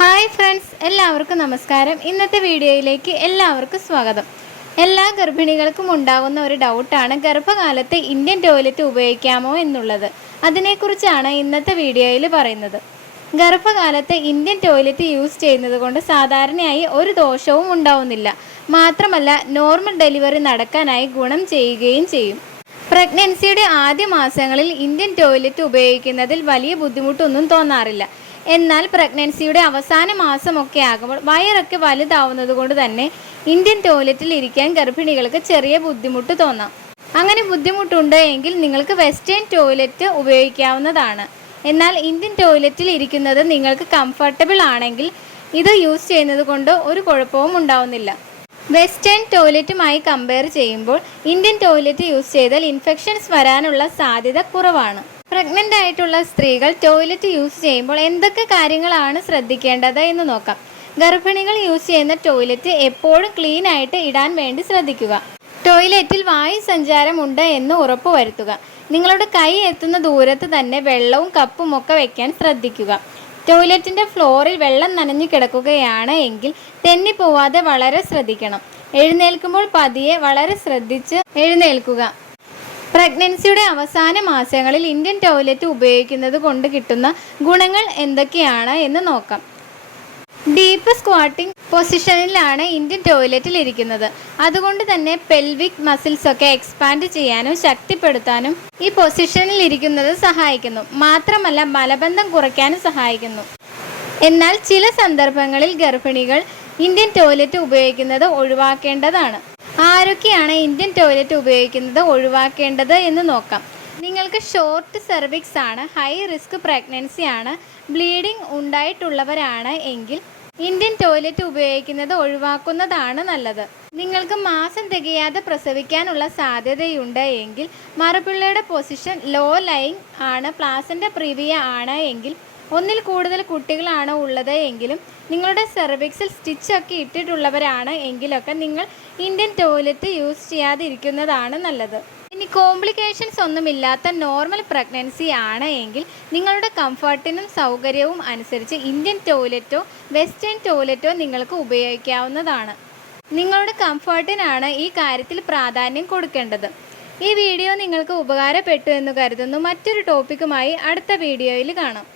Hi friends, എല്ലാവർക്കും നമസ്കാരം. ഇന്നത്തെ വീഡിയോയിലേക്ക് എല്ലാവർക്കും സ്വാഗതം. എല്ലാ ഗർഭിണികൾക്കും ഉണ്ടാകുന്ന ഒരു ഡൗട്ടാണ് ഗർഭകാലത്ത് ഇന്ത്യൻ ടോയ്ലറ്റ് ഉപയോഗിക്കാമോ എന്നുള്ളത്. അതിനെക്കുറിച്ചാണ് ഇന്നത്തെ വീഡിയോയിൽ പറയുന്നത്. ഗർഭകാലത്ത് ഇന്ത്യൻ ടോയ്ലറ്റ് യൂസ് ചെയ്യുന്നത് കൊണ്ട് സാധാരണയായി ഒരു ദോഷവും ഉണ്ടാവുന്നില്ല. മാത്രമല്ല, നോർമൽ ഡെലിവറി നടക്കാനായി ഗുണം ചെയ്യുകയും ചെയ്യും. പ്രഗ്നൻസിയുടെ ആദ്യ മാസങ്ങളിൽ ഇന്ത്യൻ ടോയ്ലറ്റ് ഉപയോഗിക്കുന്നതിൽ വലിയ ബുദ്ധിമുട്ടൊന്നും തോന്നാറില്ല. എന്നാൽ പ്രഗ്നൻസിയുടെ അവസാന മാസമൊക്കെ ആകുമ്പോൾ വയറൊക്കെ വലുതാവുന്നത് കൊണ്ട് തന്നെ ഇന്ത്യൻ ടോയ്ലറ്റിൽ ഇരിക്കാൻ ഗർഭിണികൾക്ക് ചെറിയ ബുദ്ധിമുട്ട് തോന്നാം. അങ്ങനെ ബുദ്ധിമുട്ടുണ്ട് എങ്കിൽ നിങ്ങൾക്ക് വെസ്റ്റേൺ ടോയ്ലറ്റ് ഉപയോഗിക്കാവുന്നതാണ്. എന്നാൽ ഇന്ത്യൻ ടോയ്ലറ്റിൽ ഇരിക്കുന്നത് നിങ്ങൾക്ക് കംഫർട്ടബിൾ ആണെങ്കിൽ ഇത് യൂസ് ചെയ്യുന്നത് കൊണ്ട് ഒരു കുഴപ്പവും ഉണ്ടാവുന്നില്ല. വെസ്റ്റേൺ ടോയ്ലറ്റുമായി കമ്പയർ ചെയ്യുമ്പോൾ ഇന്ത്യൻ ടോയ്ലറ്റ് യൂസ് ചെയ്താൽ ഇൻഫെക്ഷൻസ് വരാനുള്ള സാധ്യത കുറവാണ്. പ്രഗ്നൻ്റ് ആയിട്ടുള്ള സ്ത്രീകൾ ടോയ്ലറ്റ് യൂസ് ചെയ്യുമ്പോൾ എന്തൊക്കെ കാര്യങ്ങളാണ് ശ്രദ്ധിക്കേണ്ടത് എന്ന് നോക്കാം. ഗർഭിണികൾ യൂസ് ചെയ്യുന്ന ടോയ്ലറ്റ് എപ്പോഴും ക്ലീൻ ആയിട്ട് ഇടാൻ വേണ്ടി ശ്രദ്ധിക്കുക. ടോയ്ലറ്റിൽ വായു സഞ്ചാരം ഉണ്ട് എന്ന് ഉറപ്പുവരുത്തുക. നിങ്ങളുടെ കൈ എത്തുന്ന ദൂരത്ത് തന്നെ വെള്ളവും കപ്പും ഒക്കെ വെക്കാൻ ശ്രദ്ധിക്കുക. ടോയ്ലറ്റിൻ്റെ ഫ്ലോറിൽ വെള്ളം നനഞ്ഞു കിടക്കുകയാണ് എങ്കിൽ തെന്നിപ്പോവാതെ വളരെ ശ്രദ്ധിക്കണം. എഴുന്നേൽക്കുമ്പോൾ പതിയെ വളരെ ശ്രദ്ധിച്ച് എഴുന്നേൽക്കുക. പ്രഗ്നൻസിയുടെ അവസാന മാസങ്ങളിൽ ഇന്ത്യൻ ടോയ്ലറ്റ് ഉപയോഗിക്കുന്നത് കൊണ്ട് കിട്ടുന്ന ഗുണങ്ങൾ എന്തൊക്കെയാണ് എന്ന് നോക്കാം. ഡീപ്പ് സ്ക്വാട്ടിംഗ് പൊസിഷനിലാണ് ഇന്ത്യൻ ടോയ്ലറ്റിൽ ഇരിക്കുന്നത്. അതുകൊണ്ട് തന്നെ പെൽവിക് മസിൽസ് ഒക്കെ എക്സ്പാൻഡ് ചെയ്യാനും ശക്തിപ്പെടുത്താനും ഈ പൊസിഷനിൽ ഇരിക്കുന്നത് സഹായിക്കുന്നു. മാത്രമല്ല, മലബന്ധം കുറയ്ക്കാനും സഹായിക്കുന്നു. എന്നാൽ ചില സന്ദർഭങ്ങളിൽ ഗർഭിണികൾ ഇന്ത്യൻ ടോയ്ലറ്റ് ഉപയോഗിക്കുന്നത് ഒഴിവാക്കേണ്ടതാണ്. ആരൊക്കെയാണ് ഇന്ത്യൻ ടോയ്ലറ്റ് ഉപയോഗിക്കുന്നത് ഒഴിവാക്കേണ്ടത് എന്ന് നോക്കാം. നിങ്ങൾക്ക് ഷോർട്ട് സെർവിക്സ് ആണ്, ഹൈ റിസ്ക് പ്രഗ്നൻസി ആണ്, ബ്ലീഡിംഗ് ഉണ്ടായിട്ടുള്ളവരാണ് എങ്കിൽ ഇന്ത്യൻ ടോയ്ലറ്റ് ഉപയോഗിക്കുന്നത് ഒഴിവാക്കുന്നതാണ് നല്ലത്. നിങ്ങൾക്ക് മാസം തികയാതെ പ്രസവിക്കാനുള്ള സാധ്യതയുണ്ട് എങ്കിൽ മറുപിള്ളയുടെ പൊസിഷൻ ലോ ലൈങ് ആണ്, പ്ലാസൻ്റ പ്രിവിയ ആണ് എങ്കിൽ ഒന്നിൽ കൂടുതൽ കുട്ടികളാണ് ഉള്ളത് എങ്കിലും നിങ്ങളുടെ സെർവിക്സിൽ സ്റ്റിച്ചൊക്കെ ഇട്ടിട്ടുള്ളവരാണ് എങ്കിലൊക്കെ നിങ്ങൾ ഇന്ത്യൻ ടോയ്ലറ്റ് യൂസ് ചെയ്യാതിരിക്കുന്നതാണ് നല്ലത്. ഇനി കോംപ്ലിക്കേഷൻസ് ഒന്നുമില്ലാത്ത നോർമൽ പ്രഗ്നൻസി ആണ് എങ്കിൽ നിങ്ങളുടെ കംഫർട്ടിനും സൗകര്യവും അനുസരിച്ച് ഇന്ത്യൻ ടോയ്ലറ്റോ വെസ്റ്റേൺ ടോയ്ലറ്റോ നിങ്ങൾക്ക് ഉപയോഗിക്കാവുന്നതാണ്. നിങ്ങളുടെ കംഫർട്ടിനാണ് ഈ കാര്യത്തിൽ പ്രാധാന്യം കൊടുക്കേണ്ടത്. ഈ വീഡിയോ നിങ്ങൾക്ക് ഉപകാരപ്പെട്ടു എന്ന് കരുതുന്നു. മറ്റൊരു ടോപ്പിക്കുമായി അടുത്ത വീഡിയോയിൽ കാണാം.